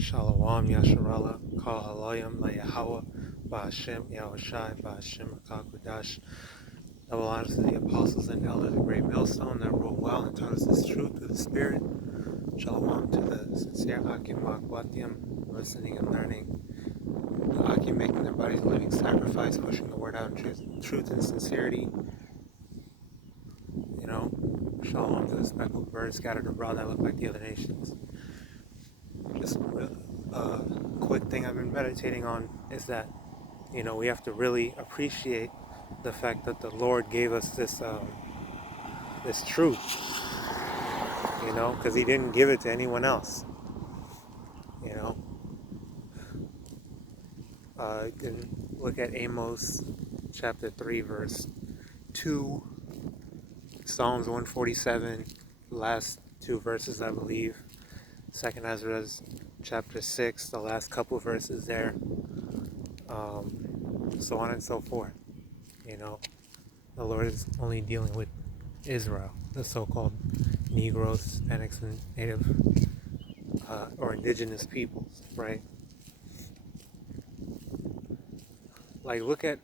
Shalom, Yasharala, Kal HALALYAM, YAHAWAH, BAHASHAM, YAHWASHI, BAHASHAM, QADASH. Double honors to the apostles and elders, the great millstone that rule well and taught us this truth through the Spirit. Shalom to the sincere Akim Makwatiam, listening and learning. The Akim making their bodies a living sacrifice, pushing the word out in truth and sincerity. Shalom to the speckled birds scattered abroad that look like the other nations. Just a quick thing I've been meditating on is that, we have to really appreciate the fact that the Lord gave us this truth, because He didn't give it to anyone else. You can look at Amos chapter 3, verse 2, Psalms 147, last two verses, I believe, 2nd Ezra chapter 6, the last couple verses there, so on and so forth. The Lord is only dealing with Israel, the so-called Negroes, Hispanics, and Native or indigenous peoples, right? Like, look at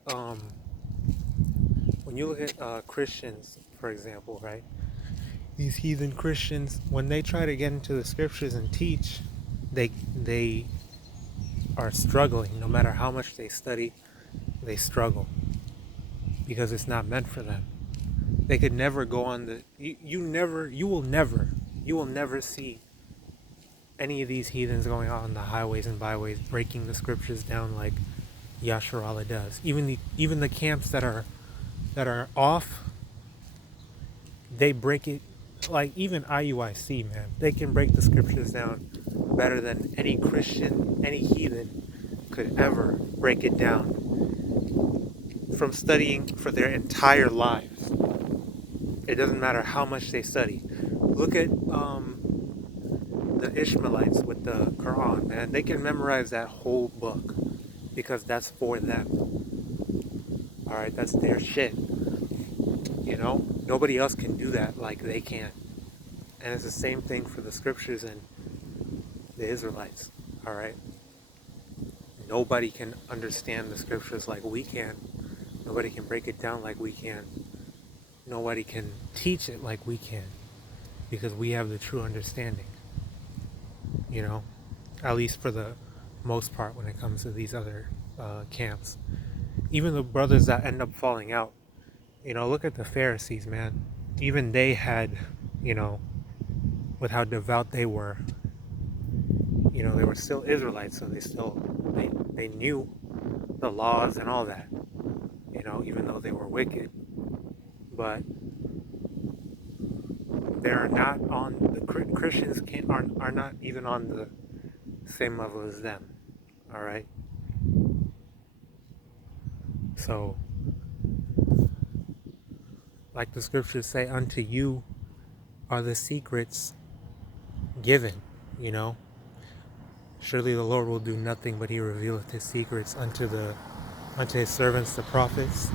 when you look at Christians, for example, right? These heathen Christians, when they try to get into the scriptures and teach, they are struggling. No matter how much they study, they struggle because it's not meant for them. They could never go on the you will never see any of these heathens going out on the highways and byways breaking the scriptures down like Yasharala does. Even the camps that are off, they break it. Like even IUIC, man, they can break the scriptures down better than any Christian, any heathen could ever break it down from studying for their entire lives. It doesn't matter how much they study. Look at the Ishmaelites with the Quran, man. They can memorize that whole book because that's for them. Alright, that's their shit. Nobody else can do that like they can. And it's the same thing for the scriptures and the Israelites. Alright? Nobody can understand the scriptures like we can. Nobody can break it down like we can. Nobody can teach it like we can. Because we have the true understanding. At least for the most part when it comes to these other camps. Even the brothers that end up falling out, look at the Pharisees, man. Even they had, with how devout they were, they were still Israelites, so they knew the laws and all that, even though they were wicked. But they're not on, the Christians are not even on the same level as them, alright? So, like the scriptures say, unto you are the secrets given, Surely the Lord will do nothing but He revealeth His secrets unto His servants, the prophets,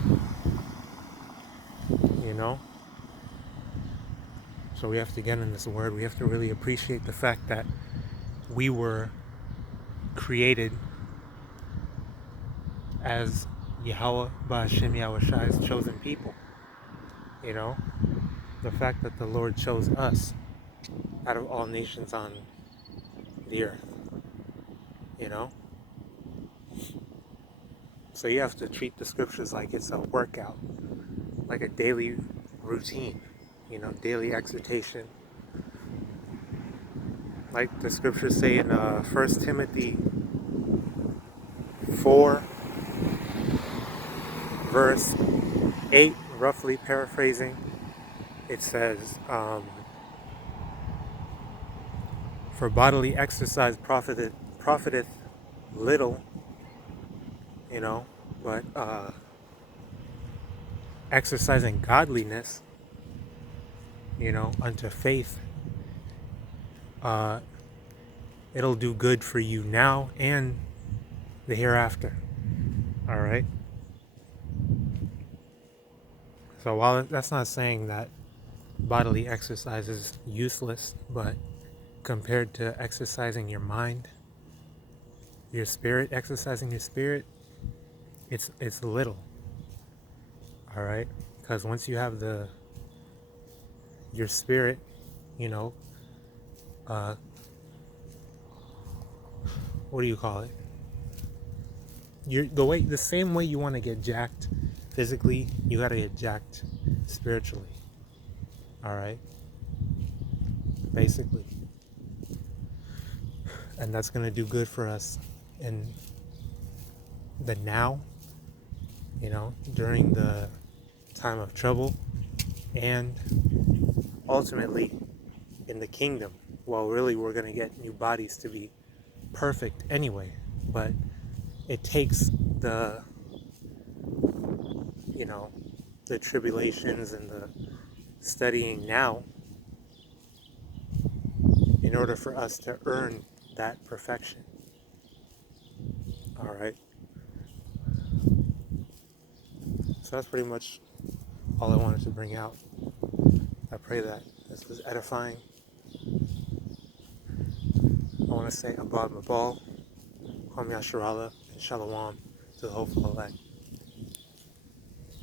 So we have to get in this word. We have to really appreciate the fact that we were created as Yahawah, BAHASHAM, YAHWASHI's chosen people. The fact that the Lord chose us out of all nations on the earth. So you have to treat the scriptures like it's a workout, like a daily routine, daily exhortation. Like the scriptures say in 1 Timothy 4, verse 8, roughly paraphrasing, it says, for bodily exercise profiteth little, but exercising godliness, unto faith, it'll do good for you now and the hereafter. Alright? So while that's not saying that bodily exercise is useless, but compared to exercising your mind, your spirit, exercising your spirit, it's little. All right, because once you have your spirit, you know, what do you call it? The same way you want to get jacked physically, you gotta get jacked spiritually. All right, basically, and that's gonna do good for us in the now, you know, during the time of trouble, and ultimately in the kingdom. Well, really, we're gonna get new bodies to be perfect anyway, but it takes the, you know, the tribulations and the studying now in order for us to earn that perfection. All right. So that's pretty much all I wanted to bring out. I pray that this was edifying. I want to say Abad Mabal, Kwam Yasharallah, and Shalom to the hopeful elect.